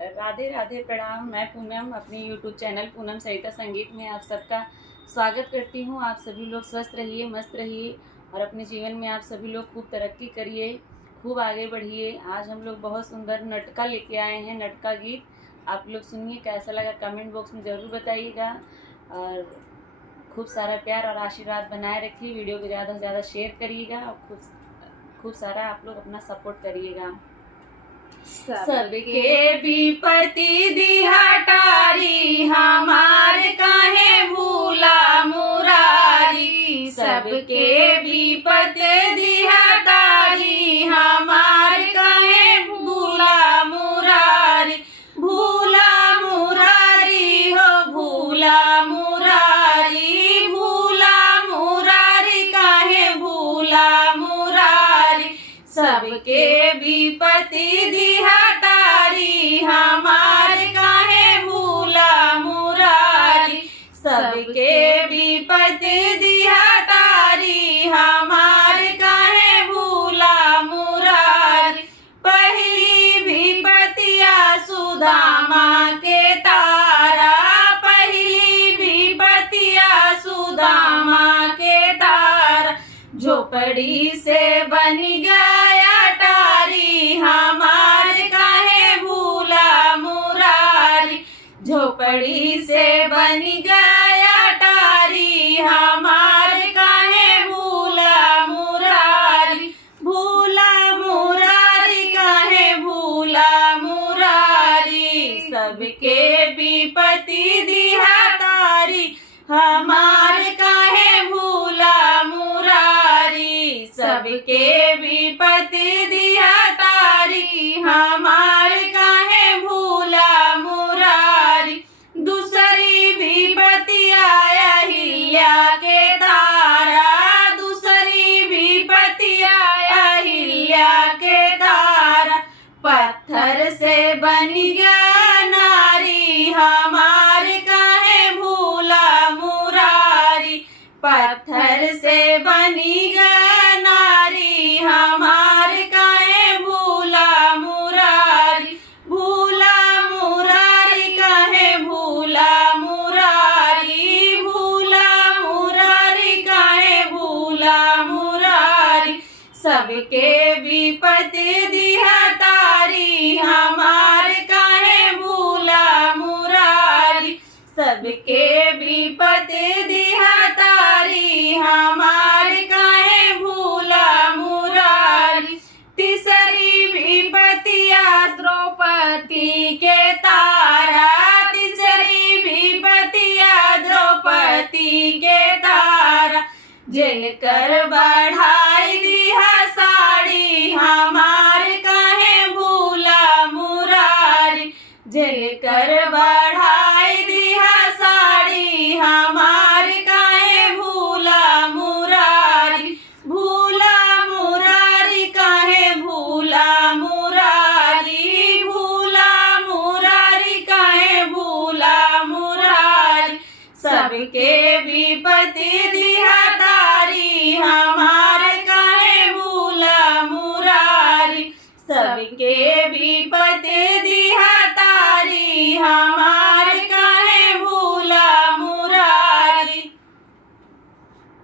राधे राधे, प्रणाम। मैं पूनम अपने यूट्यूब चैनल पूनम सरिता संगीत में आप सबका स्वागत करती हूँ। आप सभी लोग स्वस्थ रहिए, मस्त रहिए और अपने जीवन में आप सभी लोग खूब तरक्की करिए, खूब आगे बढ़िए। आज हम लोग बहुत सुंदर नटका लेके आए हैं, नटका गीत। आप लोग सुनिए, कैसा लगा कमेंट बॉक्स में ज़रूर बताइएगा और खूब सारा प्यार और आशीर्वाद बनाए रखिए। वीडियो को ज़्यादा से ज़्यादा शेयर करिएगा और खूब सारा आप लोग अपना सपोर्ट करिएगा। सबके विपत्ति दिहा टारी, हमार काहे भूला मुरारी। सबके विपत्ति दिहा टारी, हमार काहे भूला मुरारी। भूला मुरारी हो भूला मुरारी, भूला मुरारी काहे भूला मुरारी। सबके विपत्ति दिहा टारी, हमार काहे भूला मुरारी। सबके विपत्ति दिहा टारी, हमार काहे भूला मुरारी। पहली विपत्तिया सुदामा के तारा, पहली विपत्तिया सुदामा के तारा। झोपड़ी से बन गया टारी, हमार काहे भूला मुरारी। झोपड़ी से बन गया टारी, हमार काहे भूला मुरारी। भूला मुरारी काहे भूला मुरारी। सबके विपत्ति दिहा टारी, हमार काहे भूला मुरारी। सबके विपत्ति दिहा टारी, हमार काहे भूला मुरारी। दूसरी विपत्ति आया हिल्या के तारा, दूसरी विपत्ति आया हिल्या के तारा। पत्थर से बन